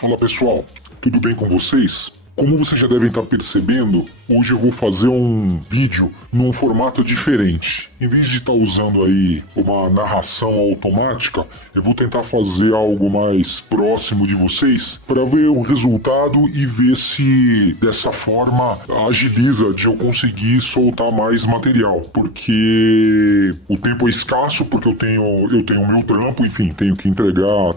Fala pessoal, tudo bem com vocês? Como vocês já devem estar percebendo, hoje eu vou fazer um vídeo num formato diferente. Em vez de estar usando aí uma narração automática, eu vou tentar fazer algo mais próximo de vocês para ver o resultado e ver se dessa forma agiliza de eu conseguir soltar mais material. Porque o tempo é escasso, porque eu tenho o meu trampo, enfim, tenho que entregar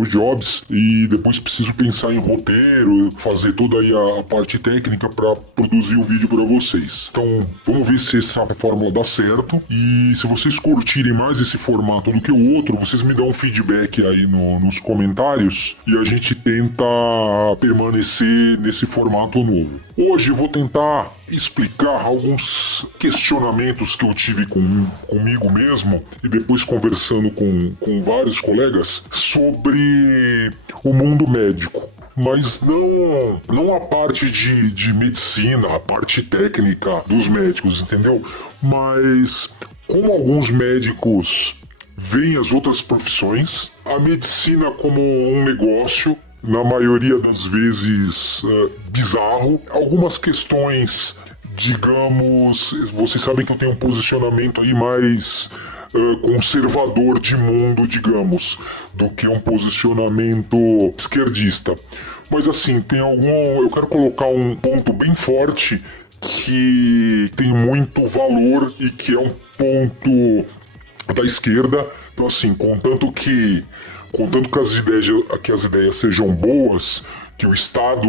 os jobs e depois preciso pensar em roteiro, fazer toda aí a parte técnica para produzir o vídeo para vocês. Então, vamos ver se essa fórmula dá certo e se vocês curtirem mais esse formato do que o outro, vocês me dão um feedback aí nos comentários e a gente tenta permanecer nesse formato novo. Hoje eu vou tentar explicar alguns questionamentos que eu tive comigo mesmo e depois conversando com vários colegas sobre o mundo médico. Mas não a parte de medicina, a parte técnica dos médicos, entendeu? Mas como alguns médicos veem as outras profissões, a medicina como um negócio, na maioria das vezes bizarro, algumas questões, digamos, vocês sabem que eu tenho um posicionamento aí mais conservador de mundo, digamos, do que um posicionamento esquerdista. Mas assim, eu quero colocar um ponto bem forte que tem muito valor e que é um ponto da esquerda. Então assim, contanto que as ideias sejam boas, que o Estado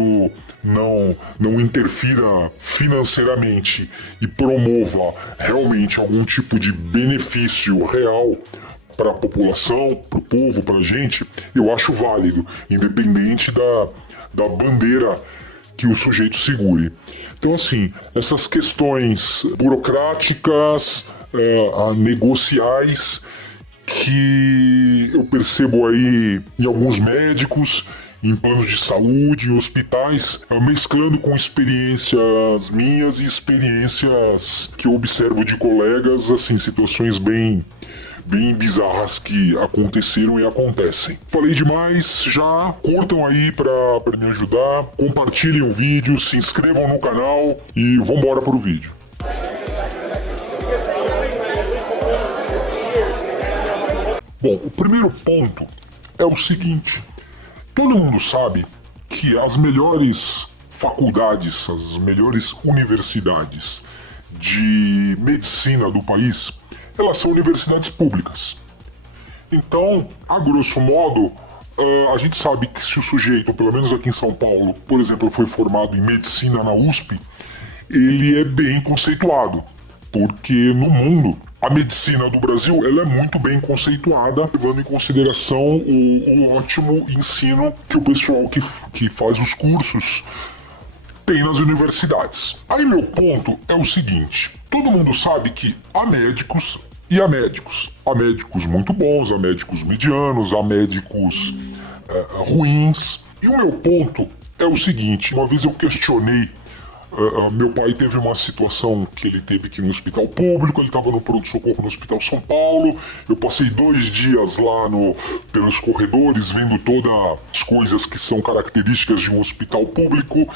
não interfira financeiramente e promova realmente algum tipo de benefício real para a população, para o povo, para a gente, eu acho válido, independente da bandeira que o sujeito segure. Então assim, essas questões burocráticas, negociais, que eu percebo aí em alguns médicos, em planos de saúde, em hospitais, mesclando com experiências minhas e experiências que eu observo de colegas, assim, situações bem bizarras que aconteceram e acontecem. Falei demais, já curtam aí pra me ajudar, compartilhem o vídeo, se inscrevam no canal e vambora pro vídeo. Bom, o primeiro ponto é o seguinte: todo mundo sabe que as melhores faculdades, as melhores universidades de medicina do país, elas são universidades públicas. Então, a grosso modo, a gente sabe que se o sujeito, pelo menos aqui em São Paulo, por exemplo, foi formado em medicina na USP, ele é bem conceituado, porque no mundo a medicina do Brasil ela é muito bem conceituada, levando em consideração o ótimo ensino que o pessoal que faz os cursos tem nas universidades. Aí meu ponto é o seguinte: todo mundo sabe que há médicos e há médicos. Há médicos muito bons, há médicos medianos, há médicos ruins. E o meu ponto é o seguinte: uma vez eu questionei. Meu pai teve uma situação que ele teve que ir no hospital público, ele estava no pronto-socorro no Hospital São Paulo. Eu passei 2 dias lá pelos corredores, vendo todas as coisas que são características de um hospital público,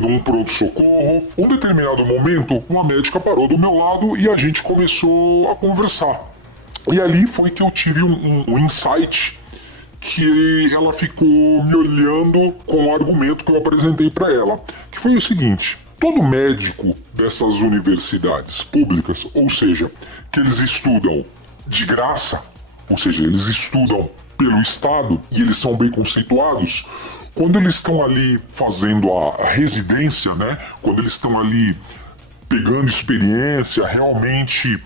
num pronto-socorro. Um determinado momento, uma médica parou do meu lado e a gente começou a conversar. E ali foi que eu tive um insight, que ela ficou me olhando com o argumento que eu apresentei para ela, que foi o seguinte: todo médico dessas universidades públicas, ou seja, que eles estudam de graça, ou seja, eles estudam pelo Estado e eles são bem conceituados, quando eles estão ali fazendo a residência, né, quando eles estão ali pegando experiência, realmente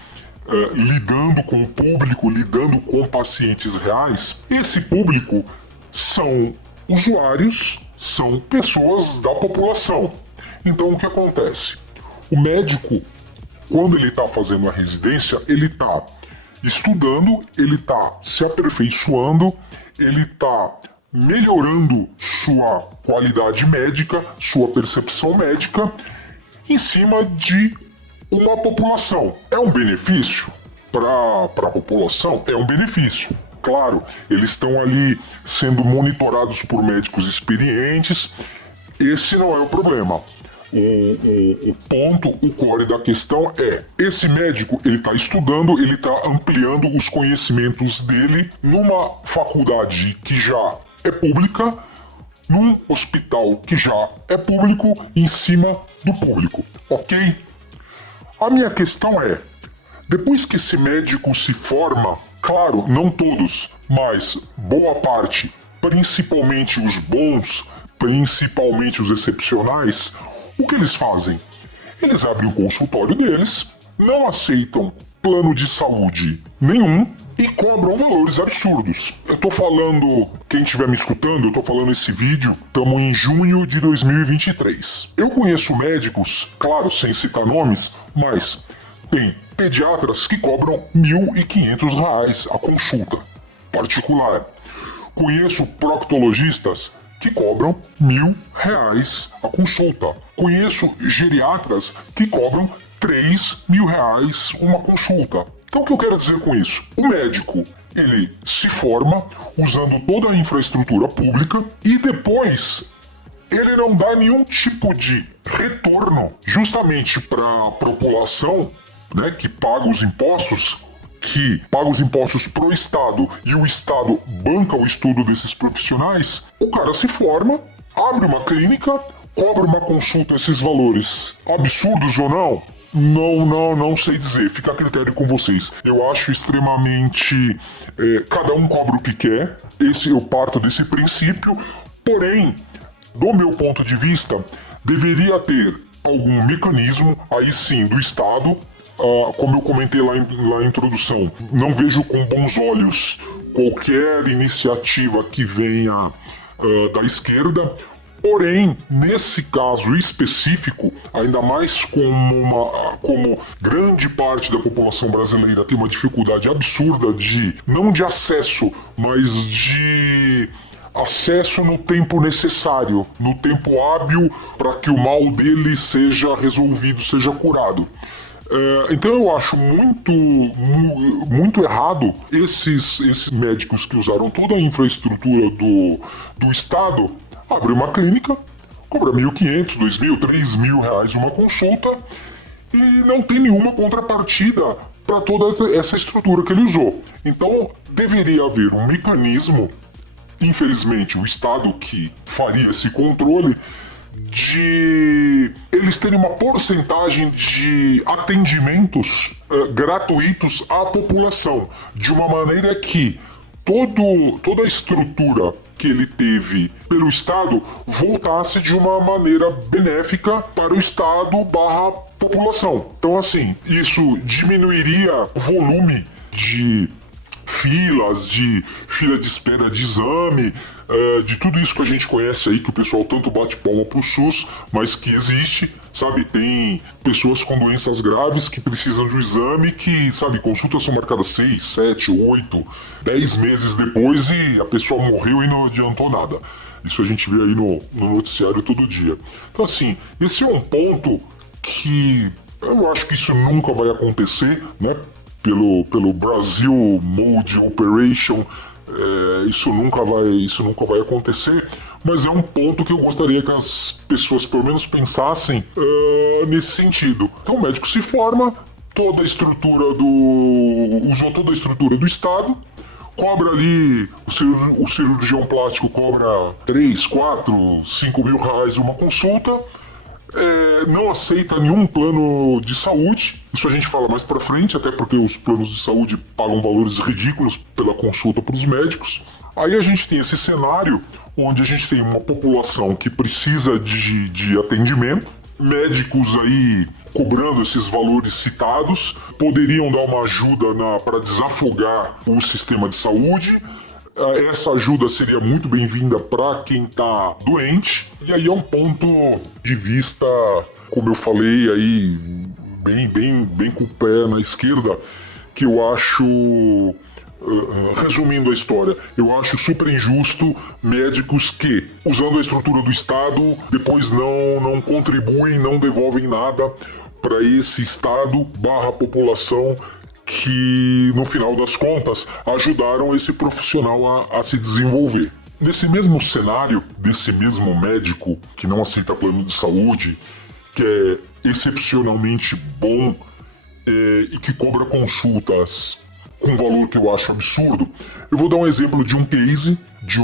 lidando com o público, lidando com pacientes reais, esse público são usuários, são pessoas da população. Então o que acontece? O médico, quando ele está fazendo a residência, ele está estudando, ele está se aperfeiçoando, ele está melhorando sua qualidade médica, sua percepção médica, em cima de uma população. É um benefício para a população? É um benefício. Claro, eles estão ali sendo monitorados por médicos experientes. Esse não é o problema. O ponto, o core da questão é: esse médico, ele está estudando, ele está ampliando os conhecimentos dele numa faculdade que já é pública, num hospital que já é público, em cima do público, ok? A minha questão é: depois que esse médico se forma, claro, não todos, mas boa parte, principalmente os bons, principalmente os excepcionais, o que eles fazem? Eles abrem o consultório deles, não aceitam plano de saúde nenhum e cobram valores absurdos. Eu tô falando, quem estiver me escutando, eu tô falando esse vídeo, estamos em junho de 2023. Eu conheço médicos, claro, sem citar nomes, mas tem pediatras que cobram R$ 1.500 a consulta particular. Conheço proctologistas que cobram R$ 1.000 a consulta. Conheço geriatras que cobram R$ 3.000 uma consulta. Então o que eu quero dizer com isso? O médico, ele se forma usando toda a infraestrutura pública e depois ele não dá nenhum tipo de retorno justamente para a população, né, que paga os impostos, pro Estado, e o Estado banca o estudo desses profissionais. O cara se forma, abre uma clínica, cobra uma consulta, esses valores absurdos ou não? Não sei dizer, fica a critério com vocês. Eu acho extremamente... cada um cobra o que quer, eu parto desse princípio, porém, do meu ponto de vista, deveria ter algum mecanismo, aí sim, do Estado. Como eu comentei lá na introdução, não vejo com bons olhos qualquer iniciativa que venha da esquerda. Porém, nesse caso específico, ainda mais como grande parte da população brasileira tem uma dificuldade absurda não de acesso, mas de acesso no tempo necessário, no tempo hábil para que o mal dele seja resolvido, seja curado. Então eu acho muito errado esses médicos que usaram toda a infraestrutura do Estado abrir uma clínica, cobra R$ 1.500, R$ 2.000, R$ 3.000 uma consulta e não tem nenhuma contrapartida para toda essa estrutura que ele usou. Então deveria haver um mecanismo, infelizmente o Estado que faria esse controle, de eles terem uma porcentagem de atendimentos gratuitos à população, de uma maneira que toda a estrutura que ele teve pelo Estado voltasse de uma maneira benéfica para o Estado / população. Então assim, isso diminuiria o volume de fila de espera de exame, de tudo isso que a gente conhece aí, que o pessoal tanto bate palma pro SUS, mas que existe, sabe? Tem pessoas com doenças graves que precisam de um exame que, sabe, consultas são marcadas 6, 7, 8, 10 meses depois e a pessoa morreu e não adiantou nada. Isso a gente vê aí no noticiário todo dia. Então assim, esse é um ponto que eu acho que isso nunca vai acontecer, né? Pelo Brasil Mode Operation, isso nunca vai acontecer, mas é um ponto que eu gostaria que as pessoas pelo menos pensassem nesse sentido. Então o médico se forma, usou toda a estrutura do Estado, cobra ali, o cirurgião plástico cobra 3, 4, 5 mil reais uma consulta, não aceita nenhum plano de saúde. Isso a gente fala mais pra frente, até porque os planos de saúde pagam valores ridículos pela consulta para os médicos. Aí a gente tem esse cenário onde a gente tem uma população que precisa de atendimento, médicos aí cobrando esses valores citados, poderiam dar uma ajuda para desafogar o sistema de saúde. Essa ajuda seria muito bem-vinda para quem está doente. E aí é um ponto de vista, como eu falei aí, bem com o pé na esquerda, que eu acho, resumindo a história, eu acho super injusto médicos que, usando a estrutura do Estado, depois não contribuem, não devolvem nada para esse Estado / população que, no final das contas, ajudaram esse profissional a se desenvolver. Nesse mesmo cenário, desse mesmo médico que não aceita plano de saúde, que é excepcionalmente bom e que cobra consultas com valor que eu acho absurdo, eu vou dar um exemplo de um case de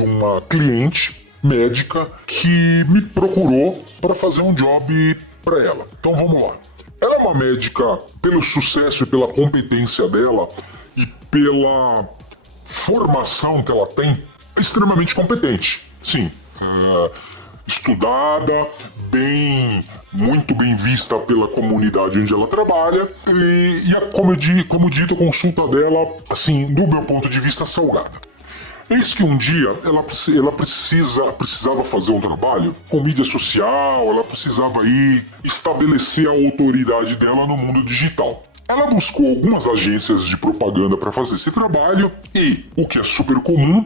uma cliente médica que me procurou para fazer um job para ela. Então vamos lá. Ela é uma médica, pelo sucesso e pela competência dela e pela formação que ela tem, extremamente competente. Sim, estudada, muito bem vista pela comunidade onde ela trabalha e como dito, a consulta dela, assim, do meu ponto de vista, salgada. Eis que um dia ela precisava fazer um trabalho com mídia social, ela precisava estabelecer a autoridade dela no mundo digital. Ela buscou algumas agências de propaganda para fazer esse trabalho e, o que é super comum,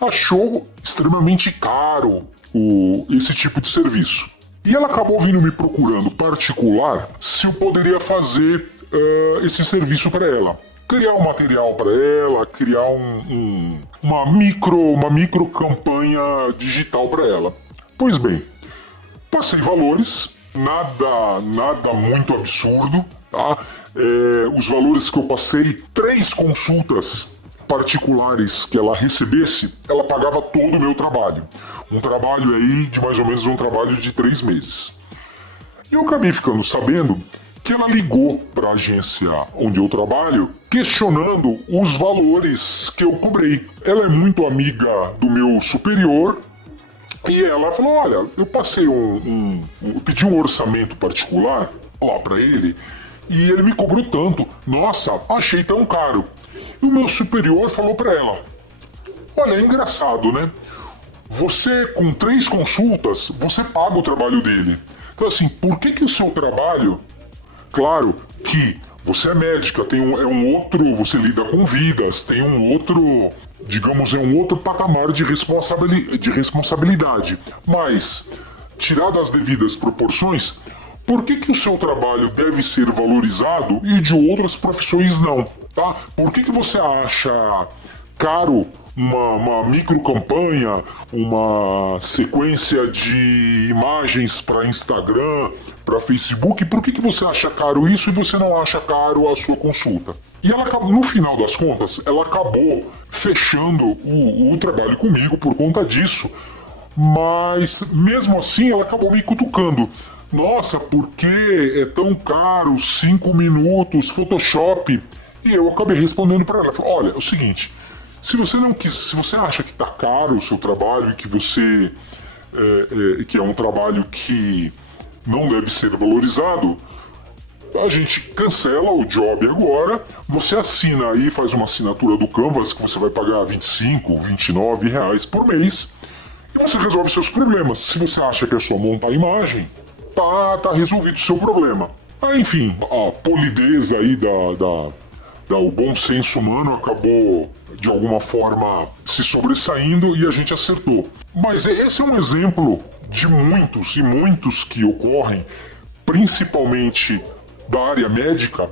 achou extremamente caro esse tipo de serviço. E ela acabou vindo me procurando particular se eu poderia fazer esse serviço para ela. Criar um material para ela, criar uma micro campanha digital para ela. Pois bem, passei valores, nada muito absurdo, tá? Os valores que eu passei, 3 consultas particulares que ela recebesse, ela pagava todo o meu trabalho. Um trabalho aí de mais ou menos um trabalho de 3 meses. E eu acabei ficando sabendo que ela ligou para a agência onde eu trabalho, questionando os valores que eu cobrei. Ela é muito amiga do meu superior e ela falou: olha, eu passei eu pedi um orçamento particular lá para ele e ele me cobrou tanto. Nossa, achei tão caro. E o meu superior falou para ela: olha, é engraçado, né? Você, com 3 consultas, você paga o trabalho dele. Então assim, por que o seu trabalho... Claro que você é médica, você lida com vidas, tem um outro, digamos, um outro patamar de responsabilidade. Mas, tirado as devidas proporções, por que o seu trabalho deve ser valorizado e de outras profissões não? Tá? Por que você acha caro uma microcampanha, uma sequência de imagens para Instagram, para Facebook? Por que você acha caro isso e você não acha caro a sua consulta? E ela, no final das contas, ela acabou fechando o trabalho comigo por conta disso, mas mesmo assim ela acabou me cutucando. Nossa, por que é tão caro 5 minutos Photoshop? E eu acabei respondendo para ela, olha, é o seguinte, se você acha que tá caro o seu trabalho e que você que é um trabalho que não deve ser valorizado, a gente cancela o job agora, você assina aí, faz uma assinatura do Canvas que você vai pagar 25, 29 reais por mês e você resolve seus problemas. Se você acha que é só montar a imagem, tá resolvido o seu problema. Enfim, a polidez aí o bom senso humano acabou de alguma forma se sobressaindo e a gente acertou. Mas esse é um exemplo de muitos e muitos que ocorrem, principalmente da área médica,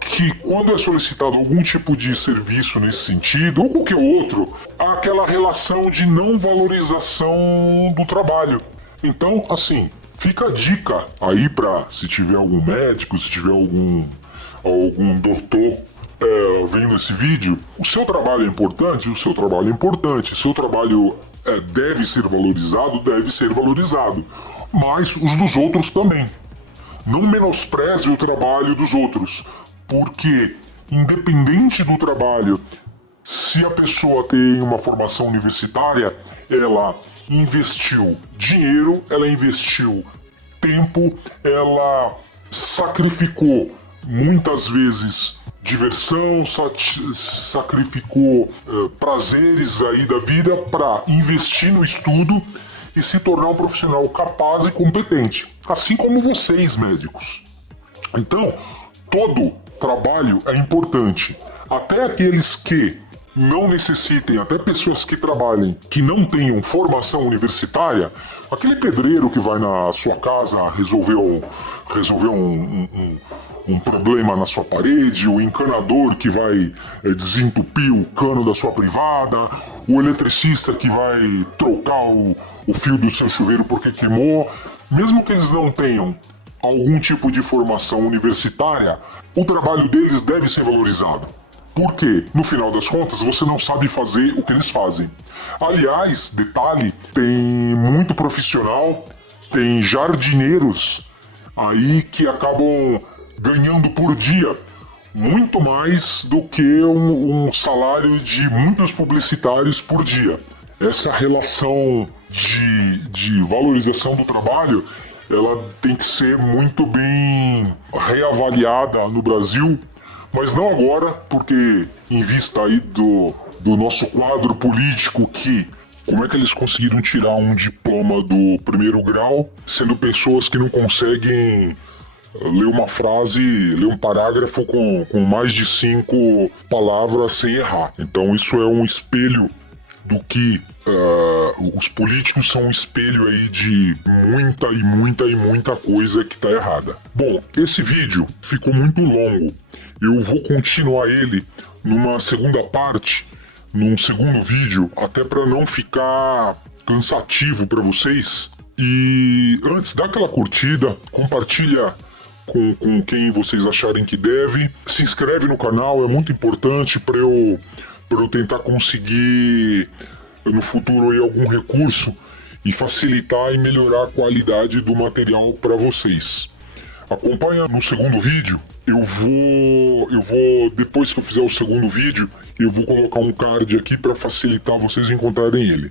que quando é solicitado algum tipo de serviço nesse sentido, ou qualquer outro, há aquela relação de não valorização do trabalho. Então, assim, fica a dica aí para se tiver algum médico, se tiver algum doutor vendo esse vídeo, o seu trabalho é importante, seu trabalho deve ser valorizado, mas os dos outros também. Não menospreze o trabalho dos outros, porque independente do trabalho, se a pessoa tem uma formação universitária, ela investiu dinheiro, ela investiu tempo, ela sacrificou muitas vezes diversão, sacrificou prazeres aí da vida para investir no estudo e se tornar um profissional capaz e competente, assim como vocês, médicos. Então, todo trabalho é importante, até aqueles que não necessitem, até pessoas que trabalhem, que não tenham formação universitária, aquele pedreiro que vai na sua casa resolver um problema na sua parede, o encanador que vai desentupir o cano da sua privada, o eletricista que vai trocar o fio do seu chuveiro porque queimou, mesmo que eles não tenham algum tipo de formação universitária, o trabalho deles deve ser valorizado. Porque, no final das contas, você não sabe fazer o que eles fazem. Aliás, detalhe, tem muito profissional, tem jardineiros aí que acabam ganhando por dia muito mais do que um salário de muitos publicitários por dia. Essa relação de valorização do trabalho, ela tem que ser muito bem reavaliada no Brasil, mas não agora, porque em vista aí do nosso quadro político que como é que eles conseguiram tirar um diploma do primeiro grau, sendo pessoas que não conseguem ler uma frase, ler um parágrafo com mais de 5 palavras sem errar. Então isso é um espelho do que os políticos são um espelho aí de muita coisa que tá errada. Bom, esse vídeo ficou muito longo. Eu vou continuar ele numa segunda parte, num segundo vídeo, até para não ficar cansativo para vocês. E antes, dá aquela curtida, compartilha com quem vocês acharem que deve. Se inscreve no canal, é muito importante para eu tentar conseguir no futuro aí algum recurso e facilitar e melhorar a qualidade do material para vocês. Acompanha no segundo vídeo. Eu vou depois que eu fizer o segundo vídeo, eu vou colocar um card aqui para facilitar vocês encontrarem ele.